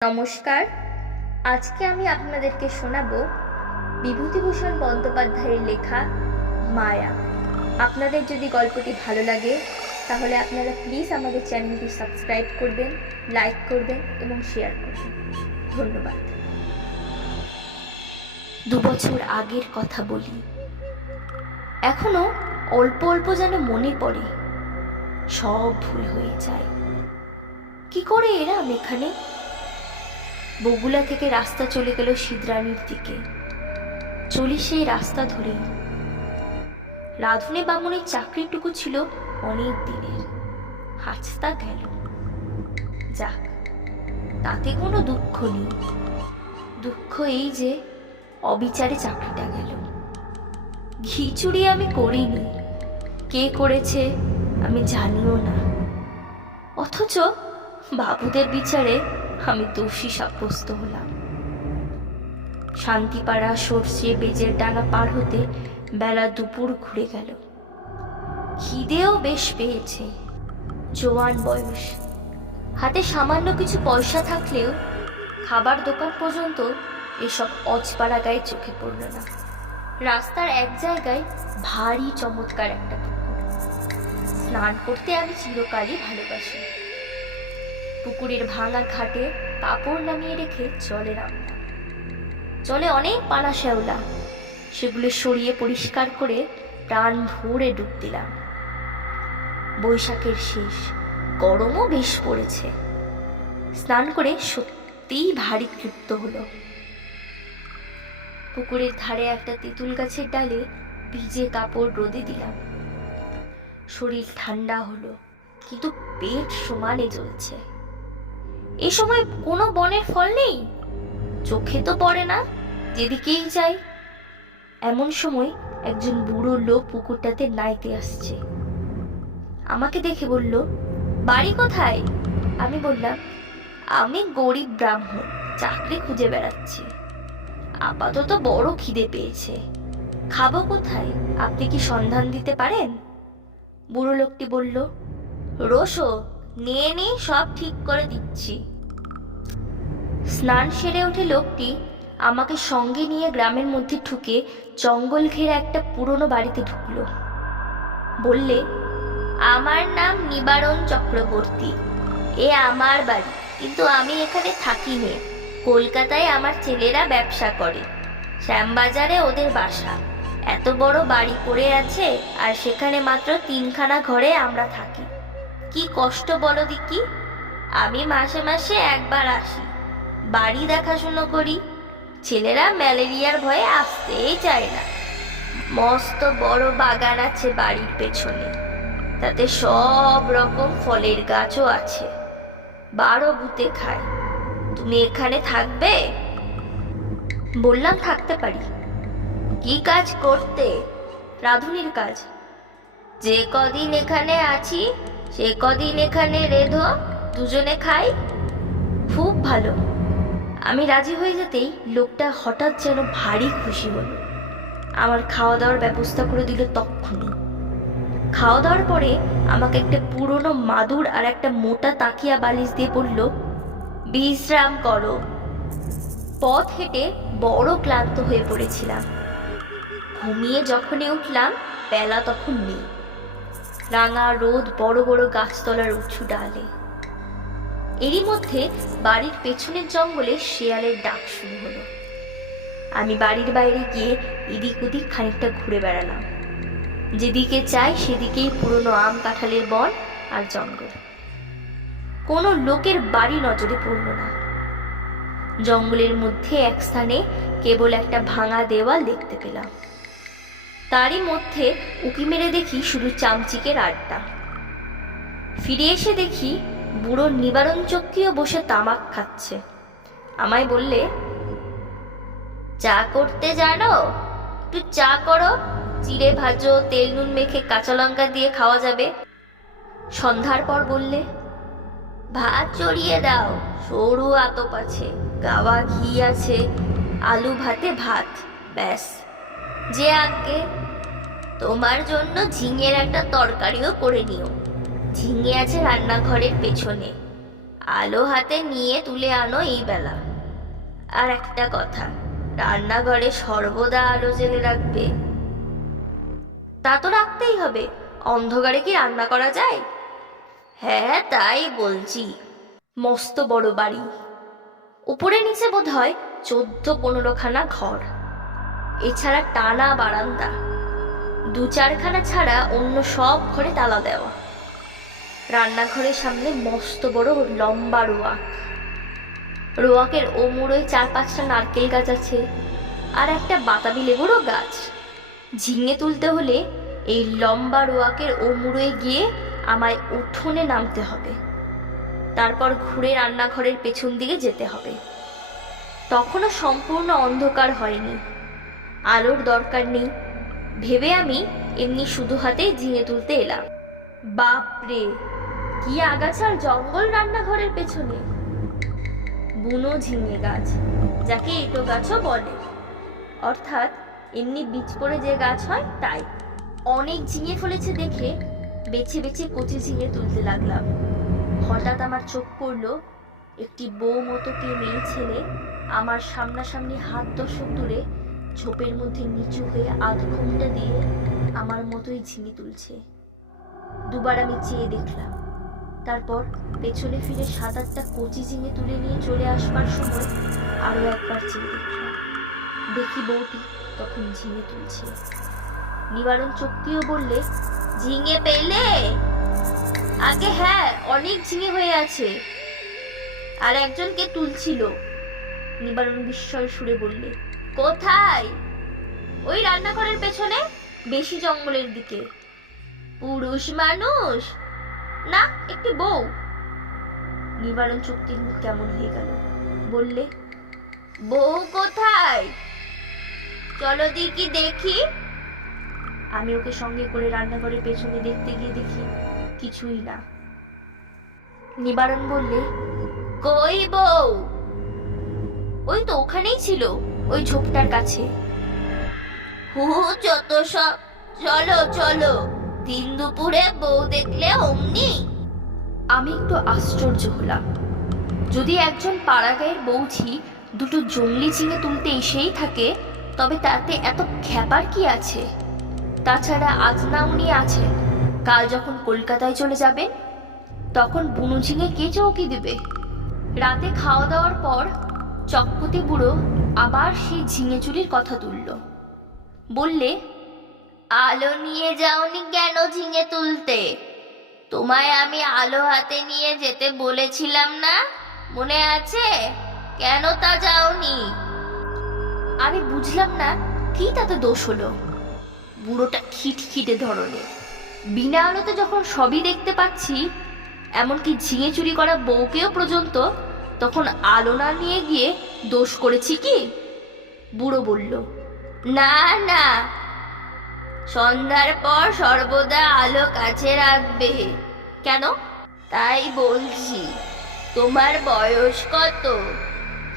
নমস্কার। আজকে আমি আপনাদেরকে শোনাবো বিভূতিভূষণ বন্দ্যোপাধ্যায়ের লেখা মায়া। আপনাদের যদি গল্পটি ভালো লাগে তাহলে আপনারা প্লিজ আমাদের চ্যানেলটি সাবস্ক্রাইব করবেন, লাইক করবেন এবং শেয়ার করবেন। ধন্যবাদ। 2 বছর আগের কথা বলি, এখনো অল্প অল্প যেন মনে পড়ে। সব ভুল হয়ে যায়। কি করে এলাম এখানে? বগুলা থেকে রাস্তা চলে গেল সিদ্রানির দিকে। চলি সেই রাস্তা ধরেই। রাধুনী বামুনের চাকরিটুকু ছিল অনেক দিনের, হাঁচতা গেল। যাক, তাতে কোনো দুঃখ নেই। দুঃখ এই যে অবিচারে চাকরিটা গেল। ঘিচুড়ি আমি করিনি, কে করেছে আমি জানিও না। অথচ বাবুদের বিচারে আমি দোষী সাব্যস্ত হলাম। শান্তিপাড়া সর্ষে বেজের ডাঙা পার হতে বেলা দুপুর ঘুরে গেল। খিদেও বেশ পেয়েছে। জোয়ান বয়স, হাতে সামান্য কিছু পয়সা থাকলেও খাবার দোকান পর্যন্ত এসব অজপাড়া গায়ে চোখে পড়ল না। রাস্তার এক জায়গায় ভারী চমৎকার একটা পুকুর। স্নান করতে আমি চিরকালই ভালোবাসি। পুকুরের ভাঙা ঘাটে কাপড় নামিয়ে রেখে জলে নামলাম। জলে অনেক পানা শ্যাওলা, সেগুলো সরিয়ে পরিষ্কার করে প্রাণ ভরে ডুব দিলাম। বৈশাখের শেষ, গরমও বেশ পড়েছে। স্নান করে সত্যিই ভারী তৃপ্ত হলো। পুকুরের ধারে একটা তেঁতুল গাছের ডালে ভিজে কাপড় রোদে দিলাম। শরীর ঠান্ডা হলো, কিন্তু পেট সমানে জ্বলছে। এ সময় কোনো বনের ফল নেই, চোখে তো পড়ে না যেদিকেই যাই। এমন সময় একজন বুড়ো লোক পুকুরটাতে নাইতে আসছে। আমাকে দেখে বলল, বাড়ি কোথায়? আমি বললাম, আমি গরিব ব্রাহ্মণ, চাকরি খুঁজে বেড়াচ্ছি। আপাতত বড় খিদে পেয়েছে, খাবো কোথায়? আপনি কি সন্ধান দিতে পারেন? বুড়ো লোকটি বলল, রোসো নিয়ে নি, সব ঠিক করে দিচ্ছি। স্নান সেরে উঠে লোকটি আমাকে সঙ্গে নিয়ে গ্রামের মধ্যে ঢুকে জঙ্গল ঘেরা একটা পুরনো বাড়িতে ঢুকলো। বললে, আমার নাম নিবারণ চক্রবর্তী, এ আমার বাড়ি, কিন্তু আমি এখানে থাকি নে। কলকাতায় আমার ছেলেরা ব্যবসা করে, শ্যামবাজারে ওদের বাসা। এত বড় বাড়ি পড়ে আছে, আর সেখানে মাত্র 3খানা ঘরে আমরা থাকি। কি কষ্ট বলো দিকি। আমি মাসে মাসে একবার আসি, বাড়ি দেখাশুনো করি। ছেলেরা ম্যালেরিয়ার ভয়ে আসতেই চায় না। মস্ত বড় বাগান আছে বাড়ির পেছনে, তাতে সব রকম ফলের গাছও আছে। 12 ভূতে খায়। তুমি এখানে থাকবে? বললাম, থাকতে পারি। কি কাজ করতে? রাঁধুনির কাজ। যে কদিন এখানে আছি সে কদিন এখানে রেধো, দুজনে খাই। খুব ভালো। আমি রাজি হয়ে যেতেই লোকটা হঠাৎ যেন ভারী খুশি হলো। আমার খাওয়া দাওয়ার ব্যবস্থা করে দিল তক্ষুনি। খাওয়া দাওয়ার পরে আমাকে একটা পুরনো মাদুর আর একটা মোটা তাকিয়া বালিশ দিয়ে বলল, বিশ্রাম করো। পথ হেঁটে বড় ক্লান্ত হয়ে পড়েছিলাম। ঘুমিয়ে যখনই উঠলাম বেলা তখন নেই। রাঙা রোদ বড় বড় গাছতলার উঁচু ডালে। এরই মধ্যে বাড়ির পেছনের জঙ্গলে শেয়ালের ডাক শুরু হলো। আমি বাড়ির বাইরে গিয়ে এদিক ওদিক খানিকটা ঘুরে বেড়ালাম। যেদিকে চাই সেদিকেই পুরনো আম কাঁঠালের বন আর জঙ্গল। কোনো লোকের বাড়ি নজরে পড়ল না। জঙ্গলের মধ্যে এক স্থানে কেবল একটা ভাঙা দেওয়াল দেখতে পেলাম। তারই মধ্যে উঁকি মেরে দেখি শুধু চামচিকের আড্ডা। ফিরে এসে দেখি বুড়ো নিবারণ চক্রীও বসে তামাক খাচ্ছে। আমায় বললে, চা করতে জানো? একটু চা করো, চিড়ে ভাজো, তেল নুন মেখে কাঁচা লঙ্কা দিয়ে খাওয়া যাবে। সন্ধ্যার পর বললে, ভাত চড়িয়ে দাও, সরু আতপ আছে, গাওয়া ঘি আছে, আলু ভাতে ভাত, ব্যাস। যে আগে তোমার জন্য ঝিঙের একটা তরকারিও করে নিও। ঝিঙে আছে রান্নাঘরের পেছনে। আলো হাতে নিয়ে তুলে আনো এই বেলা। আর একটা কথা, রান্নাঘরে সর্বদা আলো জেলে রাখবে। তা তো রাখতেই হবে, অন্ধকারে কি রান্না করা যায়? হ্যাঁ, তাই বলছি। মস্ত বড় বাড়ি, উপরে নিচে বোধ হয় 14-15খানা ঘর, এছাড়া টানা বারান্দা, 2-4খানা ছাড়া অন্য সব ঘরে তালা দেওয়া। রান্নাঘরের সামনে মস্ত বড় লম্বা রোয়াক, রোয়াকের ও মুড়োয় 4-5টা নারকেল গাছ আছে, আর একটা বাতাবি লেবুরও গাছ। ঝিঙে তুলতে হলে এই লম্বা রোয়াকের ও মুড়োয় গিয়ে আমায় উঠোনে নামতে হবে, তারপর ঘুরে রান্নাঘরের পেছন দিকে যেতে হবে। তখনও সম্পূর্ণ অন্ধকার হয়নি, আলোর দরকার নেই ভেবে আমি এমনি শুধু হাতে ঝিঙে তুলতে এলাম। বাপরে, কি আগাছার জঙ্গল রান্নাঘরের পেছনে! বুনো ঝিঙে গাছ, যাকে এঁটো গাছও বলে, অর্থাৎ এমনি বীজ পড়ে যে গাছ হয় তাই। অনেক ঝিঙে ফলেছে দেখে বেছে বেছে কচি ঝিঙে তুলতে লাগলাম। হঠাৎ আমার চোখ পড়লো একটি বউ মতো কে মেয়ে ছেলে আমার সামনাসামনি হাত 10 দূরে ঝোপের মধ্যে নিচু হয়ে আধ ঘন্টা দিয়ে আমার মতোই ঝিঙে তুলছে। দুবার আমি চেয়ে দেখলাম, তারপর পেছনে ফিরে 7-8টা কচি ঝিঙে তুলে নিয়ে চলে আসবার সময় আরো একবার চেয়ে দেখলাম, দেখি বউটি তখন ঝিঙে তুলছে। নিবারণ চোখটিও বললে, ঝিঙে পেলে? আগে হ্যাঁ, অনেক ঝিঙে হয়ে আছে। আর একজনকে তুলছিল। নিবারণ বিস্ময় সুরে বললে, কোথায়? ওই রান্নাঘরের পেছনে, বেশি জঙ্গলের দিকে। পুরুষ মানুষ না, একটি বউ। নিবারণ চোখটির মুখ কেমন হয়ে গেল, বললে, বউ কোথায়? চলো দিকি দেখি। আমি ওকে সঙ্গে করে রান্নাঘরের পেছনে দেখতে গিয়ে দেখি কিছুই না। নিবারণ বললে, কই বউ? ওই তো ওখানেই ছিল, ওই ঝোপটার কাছে। হু, যত সব, চলো চলো, দিন দুপুরে বউ দেখলে অমনি। আমি একটু আশ্চর্য হলাম। যদি একজন পাড়াগাঁয়ের বউঝি দুটো জংলি ঝিঙে তুলতে এসেই থাকে, তবে তাতে এত খ্যাপার কি আছে? তাছাড়া আজ না উনি আছেন, কাল যখন কলকাতায় চলে যাবেন তখন বুনো ঝিঙে কে চৌকি দেবে? রাতে খাওয়া দাওয়ার পর চকপতি বুড়ো আবার সেই ঝিঙে চুরির কথা তুলল। বললে, আলো নিয়ে যাওনি কেন ঝিঙে তুলতে? তোমায় আমি আলো হাতে নিয়ে যেতে বলেছিলাম না, মনে আছে? কেন তা যাওনি? আমি বুঝলাম না কি তাতে দোষ হলো। বুড়োটা খিটখিটে ধরনের, বিনা আলোতে যখন সবই দেখতে পাচ্ছি, এমনকি ঝিঙে চুরি করা বউকেও পর্যন্ত, তখন আলো না নিয়ে গিয়ে দোষ করেছি কি? বুড়ো বলল, না না, সন্ধ্যার পর সর্বদা আলো কাছে রাখবে। কেন? তাই বলছি। তোমার বয়স কত?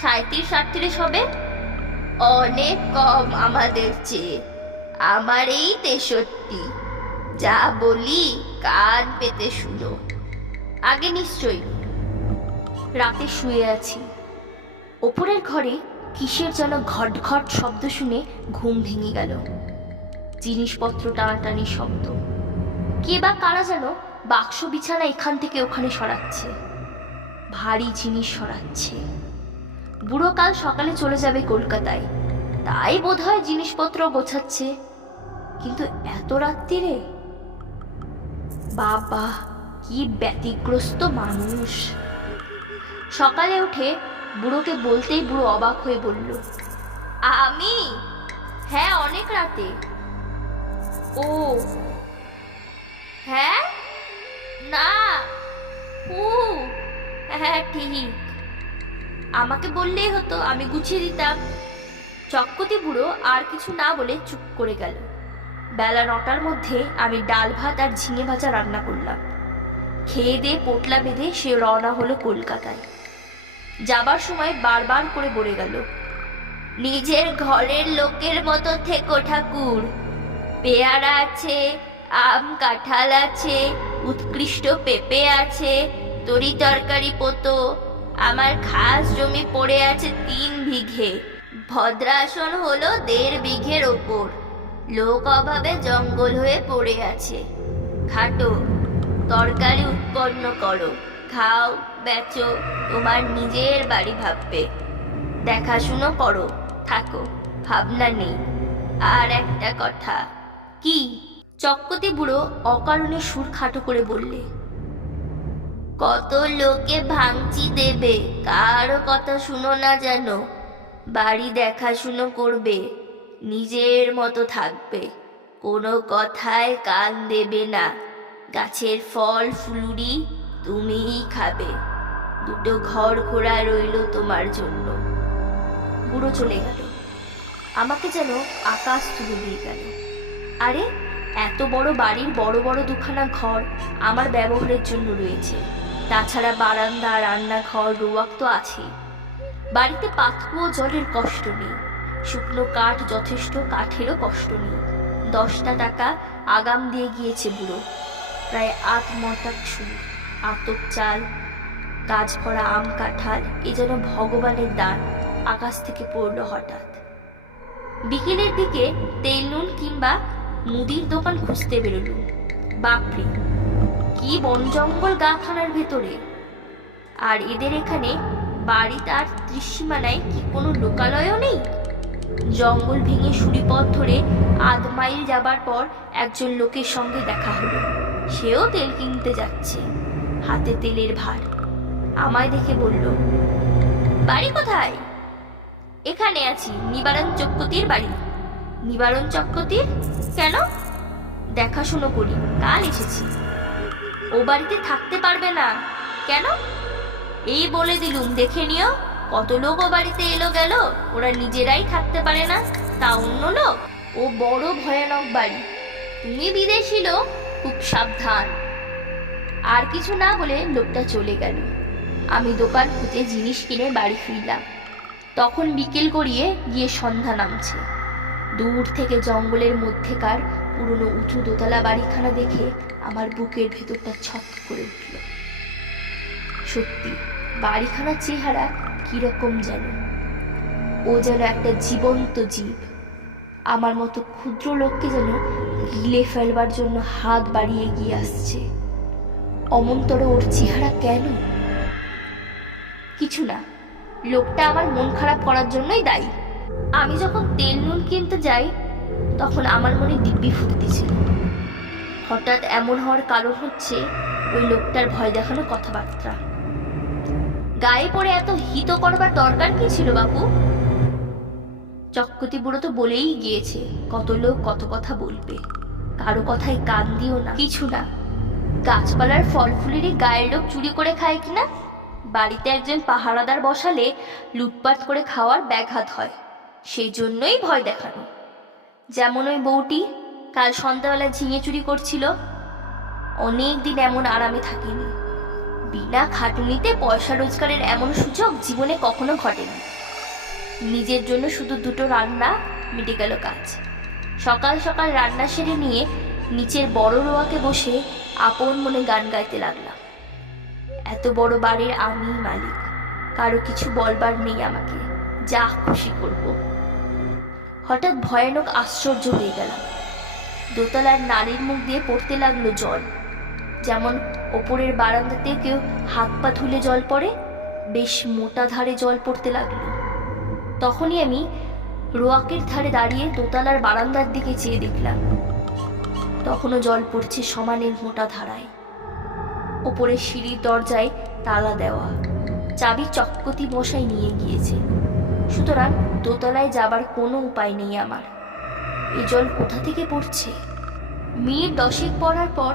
37-38 হবে। অনেক কম আমাদের চেয়ে। আমার এই 63। যা বলি কান পেতে শুনো। আগে নিশ্চয়ই। রাতে শুয়ে আছি, ওপরের ঘরে কিসের যেন ঘট ঘট শব্দ শুনে ঘুম ভেঙে গেল। জিনিসপত্র টানাটানি শব্দ, কে বা কারা যেন বাক্স বিছানা এখান থেকে ওখানে সরাচ্ছে, ভারী জিনিস সরাচ্ছে। বুড়ো কাল সকালে চলে যাবে কলকাতায়, তাই বোধহয় জিনিসপত্র গোছাচ্ছে। কিন্তু এত রাত্রিরে? বাবা, কি ব্যতিগ্রস্ত মানুষ! সকালে উঠে বুড়োকে বলতেই বুড়ো অবাক হয়ে বলল, আমি? হ্যাঁ, অনেক রাতে। ও হ্যাঁ, না, হ্যাঁ ঠিক। আমাকে বললেই হতো, আমি গুছিয়ে দিতাম। চকপতি বুড়ো আর কিছু না বলে চুপ করে গেল। বেলা 9টার মধ্যে আমি ডাল ভাত আর ঝিঙে ভাজা রান্না করলাম। খেয়ে দিয়ে পোটলা বেঁধে সে রওনা হলো কলকাতায়। যাবার সময় বারবার করে বলে গেল, নিজের ঘরের লোকের মতো থেকো ঠাকুর। পেয়ারা আছে, আম কাঁঠাল আছে, উৎকৃষ্ট পেঁপে আছে, তরি তরকারি পোতো। আমার খাস জমি পড়ে আছে 3 বিঘে, ভদ্রাসন হলো 1.5 বিঘের ওপর। লোক অভাবে জঙ্গল হয়ে পড়ে আছে। খাটো, তরকারি উৎপন্ন করো, খাও, বেচো, তোমার নিজের বাড়ি ভাববে। দেখাশুনো করো, থাকো, ভাবনা নেই। আর একটা কথা। কি? চক্কতি বুড়ো অকারণে সুর খাটো করে বললে। কত লোকে ভাঙচি দেবে, কারো কথা শুনো না যেন। বাড়ি দেখাশুনো করবে, নিজের মতো থাকবে, কোনো কথায় কান দেবে না। গাছের ফল ফুলুরি তুমিই খাবে। 2 ঘর ঘোড়া রইল তোমার জন্য। বুড়ো চলে গেল। আমাকে যেন আকাশ তুলে দিয়ে গেল। আরে, এত বড় বাড়ির বড় বড় 2খানা ঘর আমার ব্যবহারের জন্য রয়েছে। তাছাড়া বারান্দা, রান্নাঘর, রোয়াক তো আছেই। বাড়িতে পাতকুয়ো জলের কষ্ট নেই, শুকনো কাঠ যথেষ্ট, কাঠেরও কষ্ট নেই। 10টা টাকা আগাম দিয়ে গিয়েছে বুড়ো। প্রায় 8 মটাক সুর, আতপ চাল, গাছ ভরা আম কাঁঠাল, এ যেন ভগবানের দান আকাশ থেকে পড়ল হঠাৎ। বিকেলের দিকে তেল নুন কিংবা মুদির দোকান খুঁজতে বেরোলুম। বাপরে, কি বন জঙ্গল গাখানার ভেতরে! আর এদের এখানে বাড়ি তার ত্রিসীমানায় কি কোনো লোকালয়ও নেই? জঙ্গল ভেঙে সুড়িপথ ধরে 1/2 মাইল যাবার পর একজন লোকের সঙ্গে দেখা হলো। সেও তেল কিনতে যাচ্ছে, হাতে তেলের ভার। আমায় দেখে বলল, বাড়ি কোথায়? এখানে আছি, নিবারণ চক্রবর্তীর বাড়ি। নিবারণ চক্রবর্তীর? কেন? দেখাশুনো করি, কাল এসেছি। ও বাড়িতে থাকতে পারবে না। কেন? এই বলে দিলুম, দেখে নিও। কত লোক ও বাড়িতে এলো গেল, ওরা নিজেরাই থাকতে পারে না, তা অন্য লোক। ও বড় ভয়ানক বাড়ি। তুমি বিদেশি লোক, খুব সাবধান। আর কিছু না বলে লোকটা চলে গেল। আমি দোকান খুঁজে জিনিস কিনে বাড়ি ফিরলাম। তখন বিকেল গড়িয়ে গিয়ে সন্ধ্যা নামছে। দূর থেকে জঙ্গলের মধ্যেকার পুরনো উঁচু দোতলা বাড়িখানা দেখে আমার বুকের ভেতরটা ছক করে উঠল। সত্যি, বাড়িখানার চেহারা কিরকম যেন। ও যেন একটা জীবন্ত জীব। আমার মতো ক্ষুদ্র লোককে যেন গিলে ফেলবার জন্য হাত বাড়িয়ে এগিয়ে আসছে। অমন্তর ওর চেহারা কেন? কিছু না, লোকটা আমার মন খারাপ করার জন্যই দায়ী। আমি যখন তেল নুন কিনতে যাই তখন আমার মনে দিব্যি ফুটতেছিল। হঠাৎ এমন হওয়ার কারণ হচ্ছে ওই লোকটার ভয় দেখানো কথাবার্তা। গায়ে পড়ে এত হিত করবার দরকার কি ছিল বাপু? চক্রবর্তী বুড়ো তো বলেই গিয়েছে, কত লোক কত কথা বলবে, কারো কথায় কান দিও না। কিছু না, গাছপালার ফল ফুলেরই গায়ের লোক চুরি করে খায় কিনা? বাড়িতে একজন পাহারাদার বসালে লুটপাট করে খাওয়ার ব্যাঘাত হয়, সেই জন্যই ভয় দেখানো। যেমন ওই বউটি কাল সন্ধ্যাবেলা ঝিঙে চুরি করছিল। অনেক দিন এমন আরামে থাকিনি। বিনা খাটুনিতে পয়সা রোজগারের এমন সুযোগ জীবনে কখনো ঘটেনি। নিজের জন্য শুধু 2টো রান্না, মিটে গেল কাজ। সকাল সকাল রান্না সেরে নিয়ে নিচের বড় রোয়াকে বসে আপন মনে গান গাইতে লাগলাম। এত বড় বাড়ির আমি মালিক, কারো কিছু বলবার নেই আমাকে, যা খুশি করব। হঠাৎ ভয়ানক আশ্চর্য হয়ে গেলাম। দোতলার নালীর মুখ দিয়ে পড়তে লাগলো জল। যেমন ওপরের বারান্দাতে কেউ হাত পা ধুলে জল পড়ে, বেশ মোটা ধারে জল পড়তে লাগলো। তখনই আমি রোয়াকের ধারে দাঁড়িয়ে দোতলার বারান্দার দিকে চেয়ে দেখলাম, তখনও জল পড়ছে সমানের মোটা ধারায়। ওপরে সিঁড়ির দরজায় তালা দেওয়া, চাবি চক্রবর্তী মশাই নিয়ে গিয়েছে। সুতরাং দোতলায় যাবার কোনো উপায় নেই আমার। এই জল কোথা থেকে পড়ছে? মিনিট 10 পড়ার পর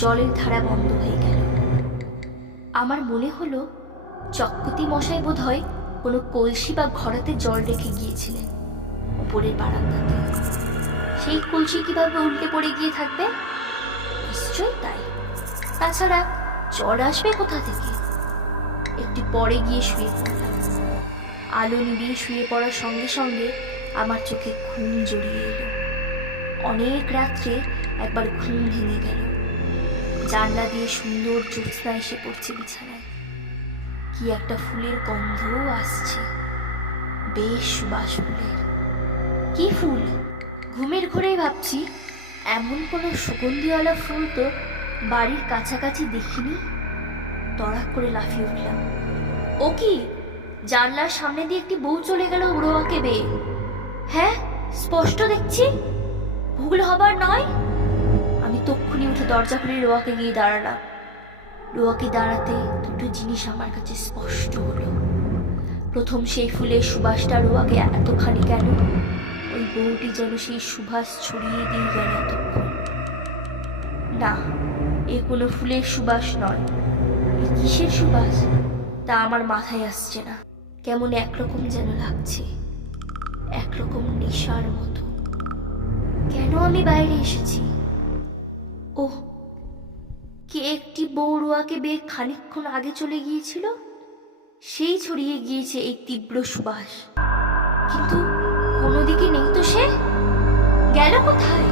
জলের ধারা বন্ধ হয়ে গেল। আমার মনে হলো চক্রবর্তী মশাই বোধহয় কোনো কলসি বা ঘড়াতে জল রেখে গিয়েছিলেন উপরের বারান্দাতে। সেই কলসি কিভাবে উল্টে পড়ে গিয়ে থাকবে? নিশ্চয়ই তাই। তাছাড়া জল আসবে কোথা থেকে? একটু পরে গিয়ে শুয়ে পড়লাম। আলো নিভিয়ে শুয়ে পড়ার সঙ্গে সঙ্গে আমার চোখে ঘুম জড়িয়ে এলো। অনেক রাত্রে একবার ঘুম ভেঙে গেল। জানলা দিয়ে সুন্দর জ্যোৎস্না এসে পড়ছে বিছানায়। কি একটা ফুলের গন্ধও আসছে, বেশ সুবাস ফুলের। কি ফুল? ঘুমের ঘোরেই ভাবছি এমন কোনো সুগন্ধিওয়ালা ফুল তো বাড়ির কাছাকাছি দেখিনি। তড়াক করে লাফিয়ে উঠলাম। ও কি, জানলার সামনে দিয়ে একটি বউ চলে গেল রোয়াকে বেয়ে। হ্যাঁ, স্পষ্ট দেখছি, ভুল হবার নয়। আমি তক্ষুনি উঠে দরজা খুলে রোয়াকে গিয়ে দাঁড়ালাম। রোয়াকে দাঁড়াতে দুটো জিনিস আমার কাছে স্পষ্ট হলো। প্রথম, সেই ফুলের সুবাসটা রোয়াকে এতখানি কেন? ওই বউটি যেন সেই সুবাস ছড়িয়ে দিয়ে গেল এতক্ষণ। না, এ কোনো ফুলের সুবাস নয়। এ কিসের সুবাস তা আমার মাথায় আসছে না। কেমন একরকম যেন লাগছে, একরকম নেশার মতো। কেন আমি বাইরে এসেছি? ওহ, কে একটি বউ রোয়াকে বেয়ে খানিকক্ষণ আগে চলে গিয়েছিল, সেই ছড়িয়ে গিয়েছে এই তীব্র সুবাস। কিন্তু কোনো দিকে নেই তো, সে গেল কোথায়?